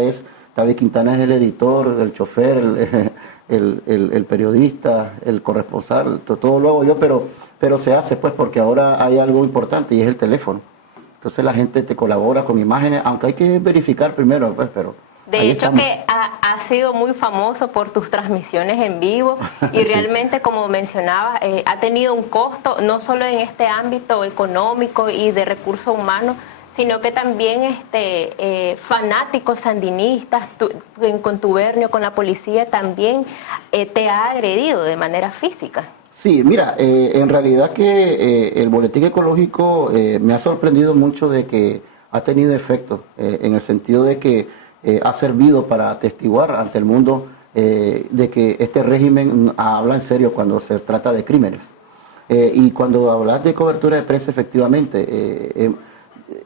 David Quintana es el editor, el chofer, el periodista, el corresponsal, todo lo hago yo, pero se hace pues porque ahora hay algo importante y es el teléfono. Entonces la gente te colabora con imágenes, aunque hay que verificar primero, pues, pero... De hecho estamos. Que ha sido muy famoso por tus transmisiones en vivo y Sí. realmente, como mencionabas, ha tenido un costo, no solo en este ámbito económico y de recursos humanos, sino que también fanáticos sandinistas, en contubernio con la policía, también te ha agredido de manera física. Sí, mira, en realidad que el boletín ecológico me ha sorprendido mucho de que ha tenido efecto, en el sentido de que ha servido para atestiguar ante el mundo de que este régimen habla en serio cuando se trata de crímenes. Y cuando hablas de cobertura de prensa, efectivamente,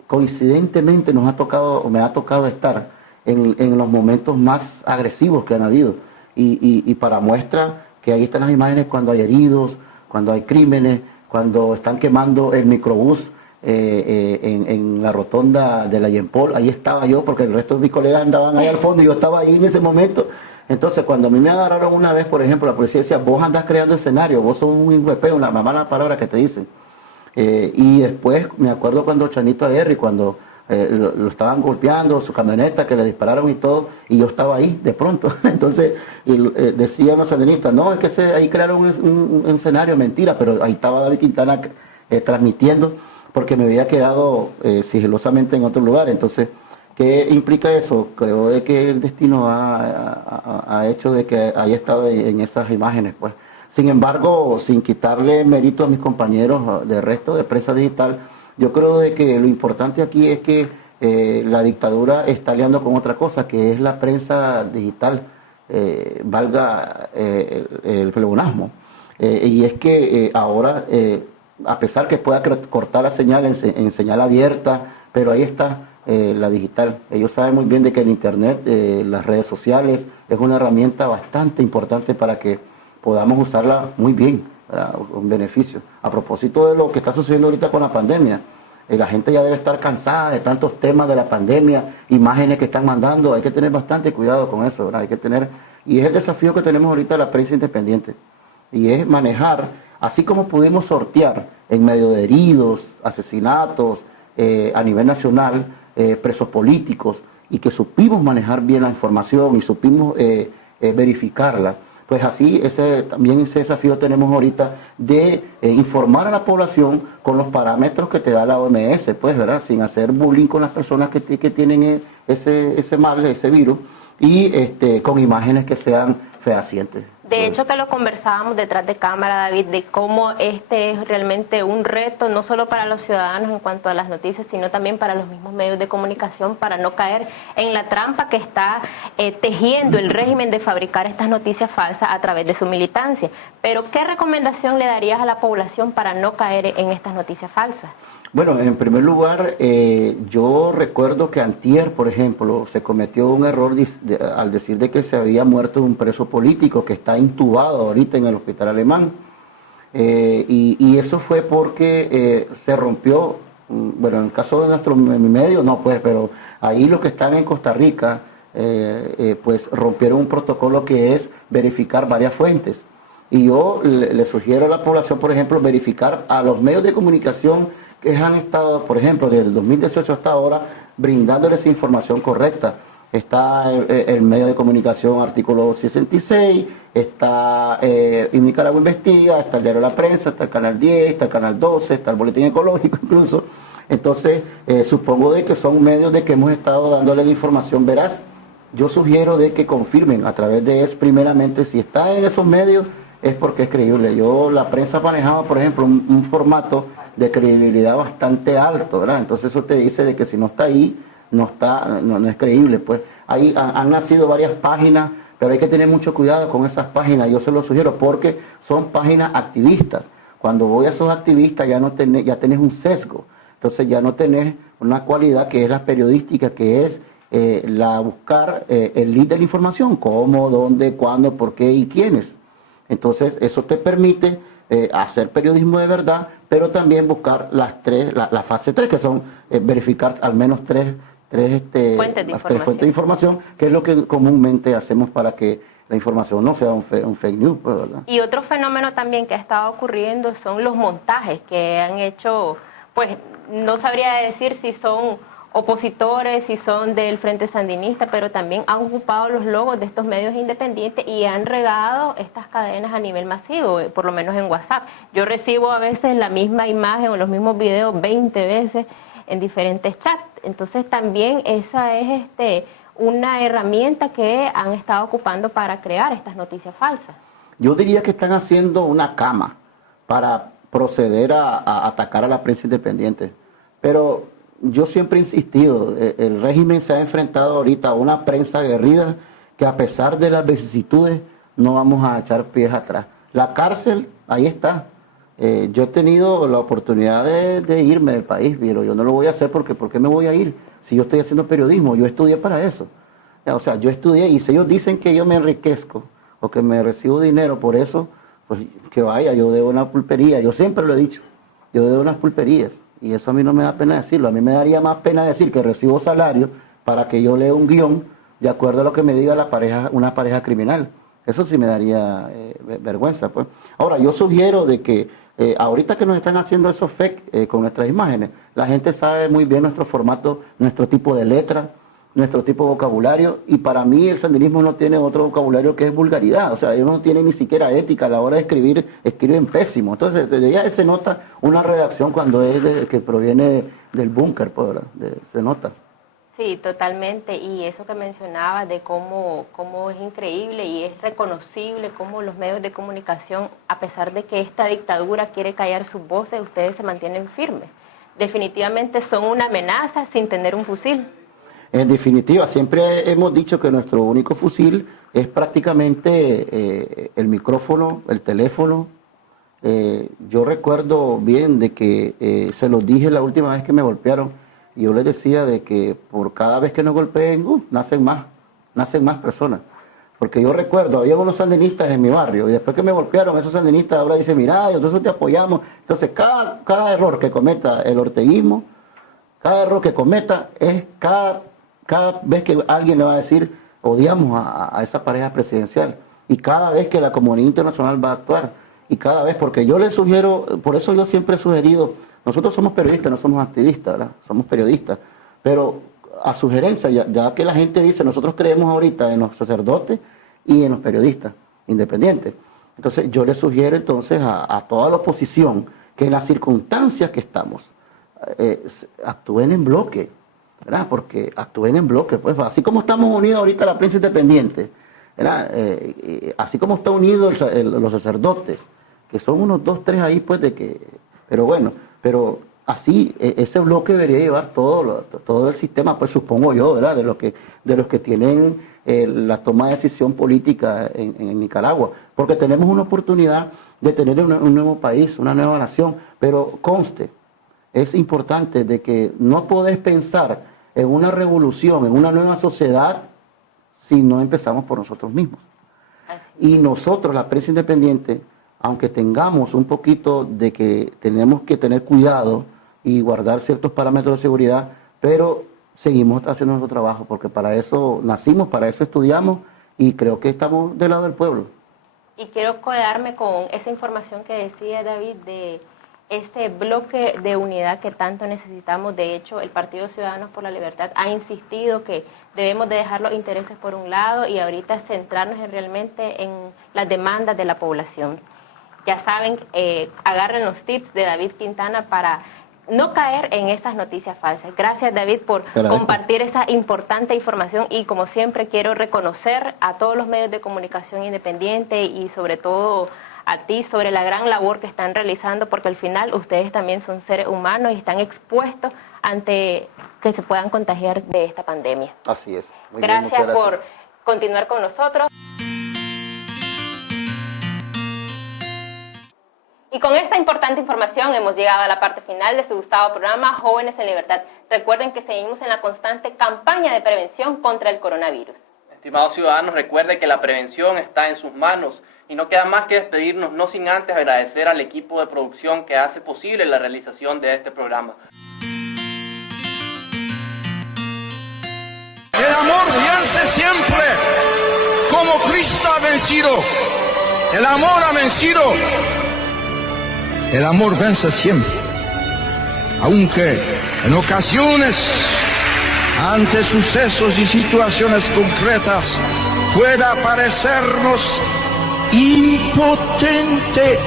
coincidentemente me ha tocado estar en los momentos más agresivos que han habido. Y para muestra que ahí están las imágenes cuando hay heridos, cuando hay crímenes, cuando están quemando el microbús en la rotonda de la Yempol. Ahí estaba yo, porque el resto de mis colegas andaban ahí al fondo y yo estaba ahí en ese momento. Entonces, cuando a mí me agarraron una vez, por ejemplo, la policía decía, vos andás creando escenario, vos sos un IVP, una mala palabra que te dicen. Y después me acuerdo cuando Chanito Aguirre, cuando lo estaban golpeando, su camioneta, que le dispararon y todo, y yo estaba ahí de pronto. Entonces decían los sandinistas, no, es que ahí crearon un escenario, mentira, pero ahí estaba David Quintana transmitiendo, porque me había quedado sigilosamente en otro lugar. Entonces, ¿qué implica eso? Creo de que el destino ha hecho de que haya estado en esas imágenes, pues. Sin embargo, sin quitarle mérito a mis compañeros del resto de prensa digital, yo creo de que lo importante aquí es que la dictadura está aliando con otra cosa, que es la prensa digital, valga el pleonasmo. Y es que ahora, a pesar que pueda cortar la señal en señal abierta, pero ahí está la digital. Ellos saben muy bien de que el Internet, las redes sociales, es una herramienta bastante importante para que podamos usarla muy bien, un beneficio. A propósito de lo que está sucediendo ahorita con la pandemia, la gente ya debe estar cansada de tantos temas de la pandemia, imágenes que están mandando. Hay que tener bastante cuidado con eso, ¿verdad? Hay que tener, y es el desafío que tenemos ahorita la prensa independiente, y es manejar, así como pudimos sortear en medio de heridos, asesinatos a nivel nacional, presos políticos, y que supimos manejar bien la información y supimos verificarla. Pues así también ese desafío tenemos ahorita de informar a la población con los parámetros que te da la OMS, pues, ¿verdad? Sin hacer bullying con las personas que tienen ese mal, ese virus, y con imágenes que sean fehacientes. De hecho, que lo conversábamos detrás de cámara, David, de cómo este es realmente un reto, no solo para los ciudadanos en cuanto a las noticias, sino también para los mismos medios de comunicación, para no caer en la trampa que está tejiendo el régimen de fabricar estas noticias falsas a través de su militancia. Pero, ¿qué recomendación le darías a la población para no caer en estas noticias falsas? Bueno, en primer lugar, yo recuerdo que antier, por ejemplo, se cometió un error al decir de que se había muerto un preso político que está intubado ahorita en el hospital alemán. Y eso fue porque se rompió, bueno, en el caso de mi medio, no pues, pero ahí los que están en Costa Rica, pues rompieron un protocolo que es verificar varias fuentes. Y yo le sugiero a la población, por ejemplo, verificar a los medios de comunicación que han estado, por ejemplo, desde el 2018 hasta ahora, brindándoles información correcta. Está el medio de comunicación Artículo 66, está Nicaragua Investiga, está el Diario de la Prensa, está el Canal 10, está el Canal 12, está el Boletín Ecológico incluso. Entonces, supongo de que son medios de que hemos estado dándole la información veraz. Yo sugiero de que confirmen a través de eso, primeramente, si está en esos medios, es porque es creíble. La prensa ha manejado, por ejemplo, un formato de credibilidad bastante alto, ¿verdad? Entonces eso te dice de que si no está ahí, no es creíble. Pues ahí han nacido varias páginas, pero hay que tener mucho cuidado con esas páginas. Yo se lo sugiero porque son páginas activistas. Cuando voy a esos activistas ya tenés un sesgo. Entonces ya no tenés una cualidad que es la periodística, que es buscar el lead de la información, cómo, dónde, cuándo, por qué y quiénes. Entonces eso te permite hacer periodismo de verdad, pero también buscar la fase 3, que son verificar al menos tres fuentes de información, que es lo que comúnmente hacemos para que la información no sea un fake news, pues, ¿verdad? Y otro fenómeno también que ha estado ocurriendo son los montajes que han hecho, pues no sabría decir si son opositores, si son del Frente Sandinista, pero también han ocupado los logos de estos medios independientes y han regado estas cadenas a nivel masivo, por lo menos en WhatsApp. Yo recibo a veces la misma imagen o los mismos videos 20 veces en diferentes chats. Entonces también esa es una herramienta que han estado ocupando para crear estas noticias falsas. Yo diría que están haciendo una cama para proceder a atacar a la prensa independiente, pero yo siempre he insistido, el régimen se ha enfrentado ahorita a una prensa aguerrida que a pesar de las vicisitudes no vamos a echar pies atrás. La cárcel, ahí está. Yo he tenido la oportunidad de irme del país, pero yo no lo voy a hacer porque ¿por qué me voy a ir? Si yo estoy haciendo periodismo, yo estudié para eso. O sea, yo estudié y si ellos dicen que yo me enriquezco o que me recibo dinero por eso, pues que vaya, yo debo una pulpería. Yo siempre lo he dicho, yo debo unas pulperías. Y eso a mí no me da pena decirlo. A mí me daría más pena decir que recibo salario para que yo lea un guión de acuerdo a lo que me diga una pareja criminal. Eso sí me daría vergüenza, pues. Ahora, yo sugiero de que ahorita que nos están haciendo esos fake con nuestras imágenes, la gente sabe muy bien nuestro formato, nuestro tipo de letra, nuestro tipo de vocabulario, y para mí el sandinismo no tiene otro vocabulario que es vulgaridad. O sea, ellos no tienen ni siquiera ética a la hora de escribir, escriben pésimo. Entonces, ya se nota una redacción cuando es que proviene del búnker, pues, se nota. Sí, totalmente. Y eso que mencionabas de cómo es increíble y es reconocible cómo los medios de comunicación, a pesar de que esta dictadura quiere callar sus voces, ustedes se mantienen firmes. Definitivamente son una amenaza sin tener un fusil. En definitiva, siempre hemos dicho que nuestro único fusil es prácticamente el micrófono, el teléfono. Yo recuerdo bien de que se los dije la última vez que me golpearon, y yo les decía de que por cada vez que nos golpeen, nacen más personas. Porque yo recuerdo, había unos sandinistas en mi barrio, y después que me golpearon, esos sandinistas ahora dicen, mira, nosotros te apoyamos. Entonces, cada error que cometa el orteguismo, cada error que cometa es cada vez que alguien le va a decir, odiamos a esa pareja presidencial, y cada vez que la comunidad internacional va a actuar, y cada vez, porque yo les sugiero, por eso yo siempre he sugerido, nosotros somos periodistas, no somos activistas, ¿verdad? Somos periodistas, pero a sugerencia, ya que la gente dice, nosotros creemos ahorita en los sacerdotes y en los periodistas independientes, entonces yo les sugiero entonces a toda la oposición que en las circunstancias que estamos, actúen en bloque, ¿verdad? Porque actúen en bloque, pues así como estamos unidos ahorita la prensa independiente, ¿verdad? Así como está unido los sacerdotes, que son unos 2, 3 ahí, pues pero así ese bloque debería llevar todo el sistema, pues supongo yo, ¿verdad? De los que tienen la toma de decisión política en Nicaragua, porque tenemos una oportunidad de tener un nuevo país, una nueva nación, pero conste, es importante de que no podés pensar en una revolución, en una nueva sociedad, si no empezamos por nosotros mismos. Y nosotros, la prensa independiente, aunque tengamos un poquito de que tenemos que tener cuidado y guardar ciertos parámetros de seguridad, pero seguimos haciendo nuestro trabajo, porque para eso nacimos, para eso estudiamos, y creo que estamos del lado del pueblo. Y quiero quedarme con esa información que decía David de este bloque de unidad que tanto necesitamos. De hecho, el Partido Ciudadanos por la Libertad ha insistido que debemos de dejar los intereses por un lado y ahorita centrarnos realmente en las demandas de la población. Ya saben, agarren los tips de David Quintana para no caer en esas noticias falsas. Gracias, David, por compartir esa importante información, y como siempre quiero reconocer a todos los medios de comunicación independientes y sobre todo a ti sobre la gran labor que están realizando, porque al final ustedes también son seres humanos y están expuestos ante que se puedan contagiar de esta pandemia. Así es. Muy Gracias, bien, muchas por continuar con nosotros. Y con esta importante información hemos llegado a la parte final de su gustado programa Jóvenes en Libertad. Recuerden que seguimos en la constante campaña de prevención contra el coronavirus. Estimados ciudadanos, recuerden que la prevención está en sus manos y no queda más que despedirnos, no sin antes agradecer al equipo de producción que hace posible la realización de este programa. El amor vence siempre, como Cristo ha vencido. El amor ha vencido. El amor vence siempre, aunque en ocasiones, ante sucesos y situaciones concretas, pueda parecernos impotente.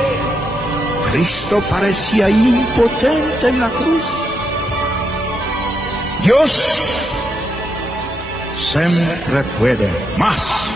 Cristo parecía impotente en la cruz. Dios siempre puede más.